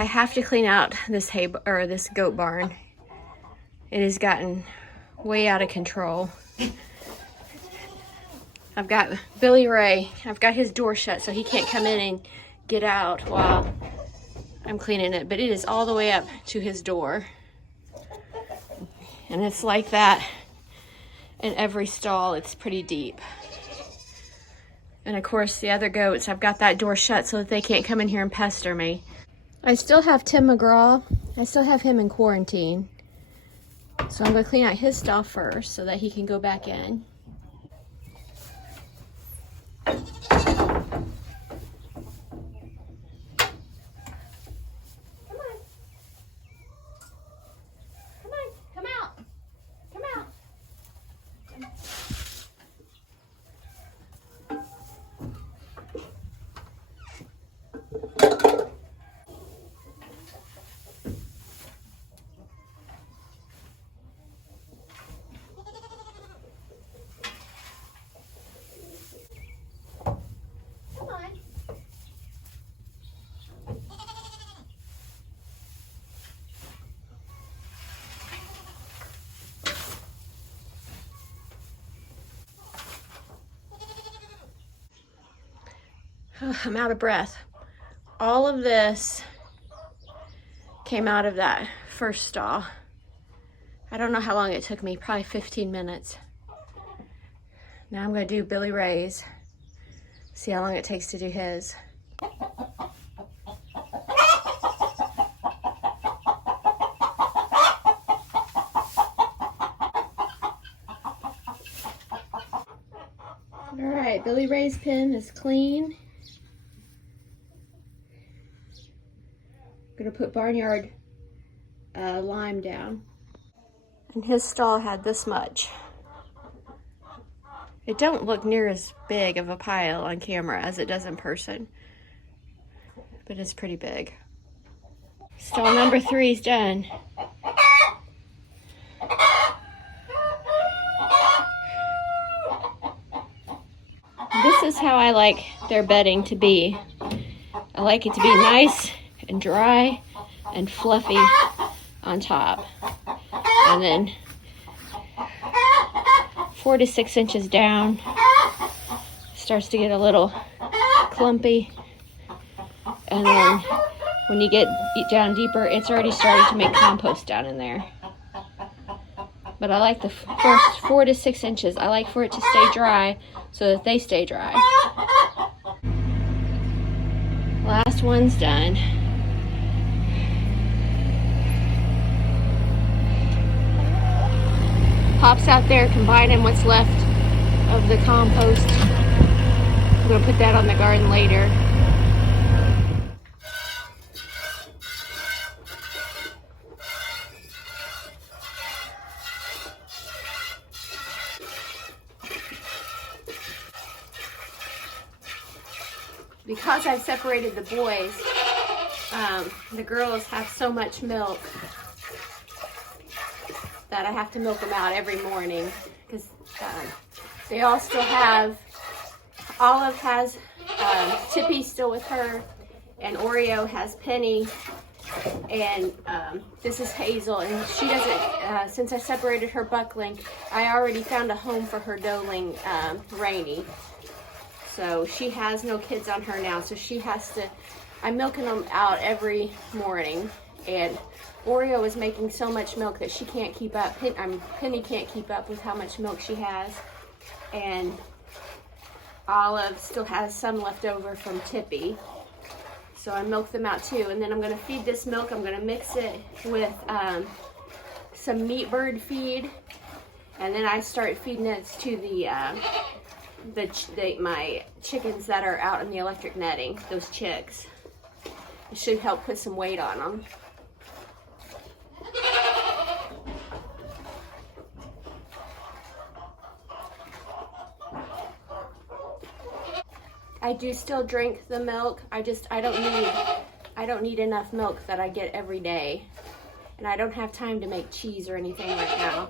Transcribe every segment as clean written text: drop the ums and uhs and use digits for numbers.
I have to clean out this this goat barn. It has gotten way out of control. I've got Billy Ray. I've got his door shut so he can't come in and get out while I'm cleaning it, but it is all the way up to his door. And it's like that in every stall. It's pretty deep. And of course the other goats, I've got that door shut so that they can't come in here and pester me. I still have Tim McGraw. I still have him in quarantine. So I'm going to clean out his stall first so that he can go back in. I'm out of breath. All of this came out of that first stall. I don't know how long it took me, probably 15 minutes. Now I'm going to do Billy Ray's. See how long it takes to do his. All right, Billy Ray's pen is clean. I'm gonna put barnyard lime down. And his stall had this much. It don't look near as big of a pile on camera as it does in person, but it's pretty big. Stall number 3 is done. This is how I like their bedding to be. I like it to be nice and dry and fluffy on top, and then 4 to 6 inches down starts to get a little clumpy, and then when you get down deeper, it's already starting to make compost down in there. But I like the first 4 to 6 inches. I like for it to stay dry so that they stay dry. Last one's done. Pop's out there combining what's left of the compost. I'm going to put that on the garden later. Because I've separated the boys, the girls have so much milk that I have to milk them out every morning, because they all still have, Olive has Tippy still with her, and Oreo has Penny, and this is Hazel, and she doesn't, since I separated her buckling, I already found a home for her doeling, Rainy. So she has no kids on her now, so she has to, I'm milking them out every morning, and Oreo is making so much milk that she can't keep up. Penny can't keep up with how much milk she has, and Olive still has some left over from Tippy, so I milk them out too. And then I'm going to feed this milk, I'm going to mix it with some meat bird feed, and then I start feeding it to my chickens that are out in the electric netting, those chicks. It should help put some weight on them. I do still drink the milk. I don't need enough milk that I get every day. And I don't have time to make cheese or anything right now.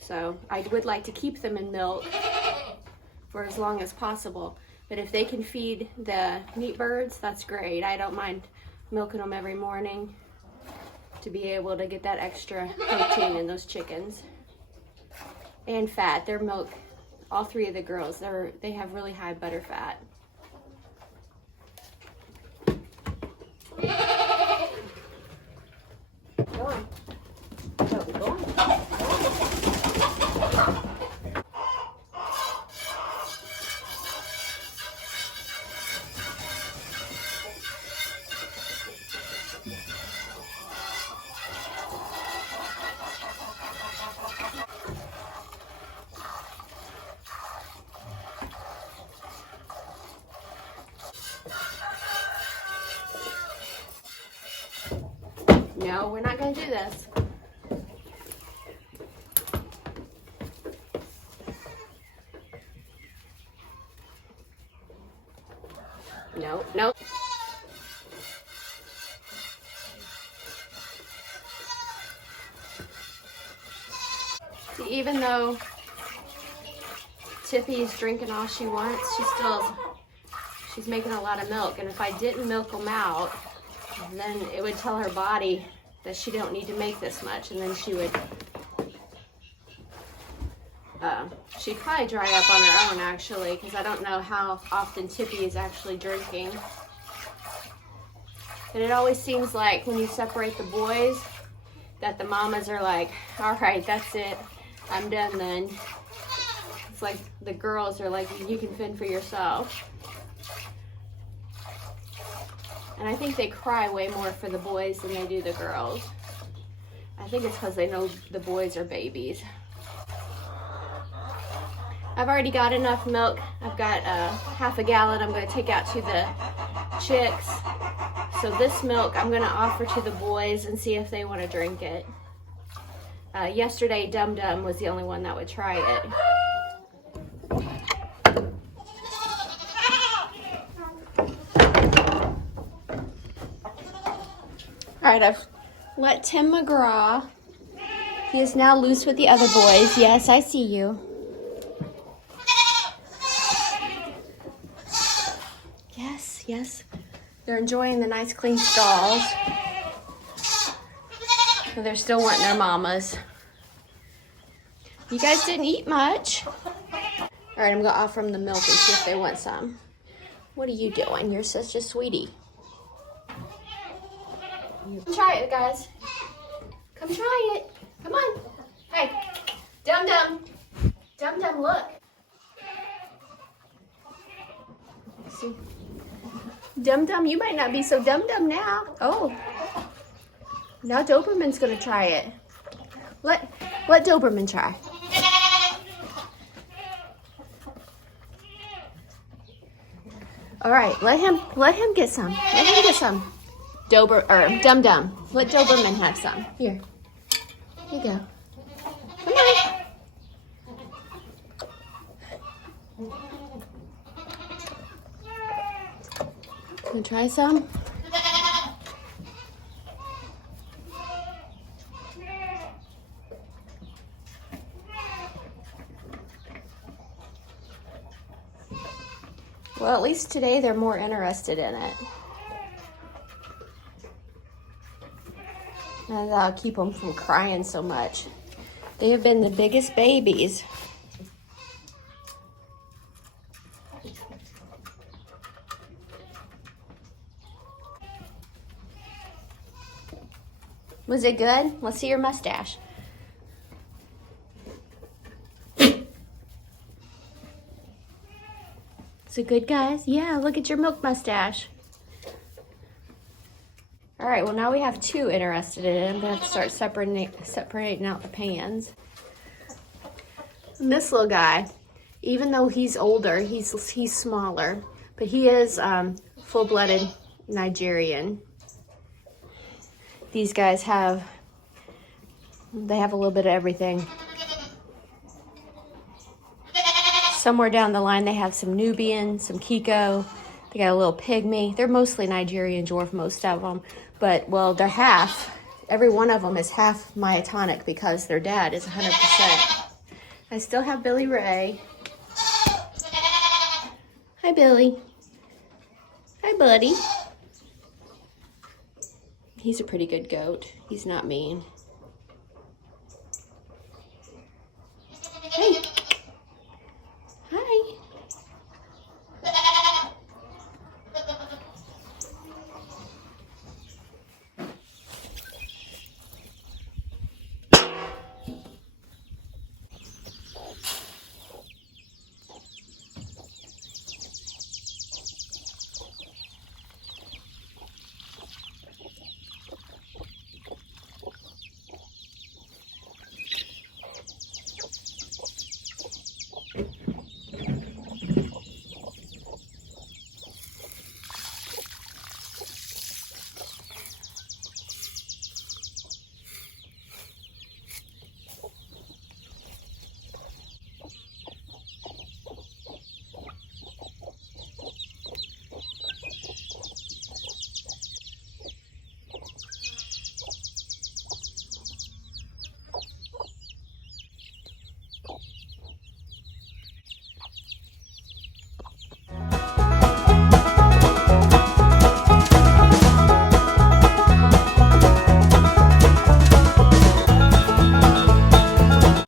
So I would like to keep them in milk for as long as possible. But if they can feed the meat birds, that's great. I don't mind milking them every morning to be able to get that extra protein in those chickens. And fat. Their milk, all three of the girls, they have really high butter fat. Go on. Toby, go on. No, we're not going to do this. No, no. See, even though Tippy's drinking all she wants, she's making a lot of milk. And if I didn't milk them out, then it would tell her body that she don't need to make this much, and then she'd probably dry up on her own, actually, because I don't know how often Tippy is actually drinking. And it always seems like when you separate the boys that the mamas are like, all right, that's it, I'm done then. It's like the girls are like, you can fend for yourself. And I think they cry way more for the boys than they do the girls. I think it's because they know the boys are babies. I've already got enough milk. I've got half a gallon I'm going to take out to the chicks. So this milk I'm going to offer to the boys and see if they want to drink it. Yesterday, Dum Dum was the only one that would try it. All right, I've let Tim McGraw. He is now loose with the other boys. Yes, I see you. Yes, yes. They're enjoying the nice clean stalls. But they're still wanting their mamas. You guys didn't eat much. All right, I'm gonna offer them the milk and see if they want some. What are you doing? You're such a sweetie. Try it, guys. Come try it. Come on. Hey, Dum Dum. Dum Dum, look. See? Dum Dum, you might not be so Dum Dum now. Oh. Now Doberman's gonna try it. Let Doberman try. All right, let him get some. Let him get some. Dum Dum. Let Doberman have some. Here. Here you go. Come on. Wanna try some? Well, at least today they're more interested in it. And that'll keep them from crying so much. They have been the biggest babies. Was it good? Let's see your mustache. Is it good, guys? Yeah, look at your milk mustache. All right, well now we have two interested in it. I'm gonna have to start separating out the pans. And this little guy, even though he's older, he's smaller, but he is full-blooded Nigerian. These guys have a little bit of everything. Somewhere down the line, they have some Nubian, some Kiko. They got a little pygmy. They're mostly Nigerian dwarf, most of them. But, well, they're half. Every one of them is half myotonic because their dad is 100%. I still have Billy Ray. Hi, Billy. Hi, buddy. He's a pretty good goat. He's not mean.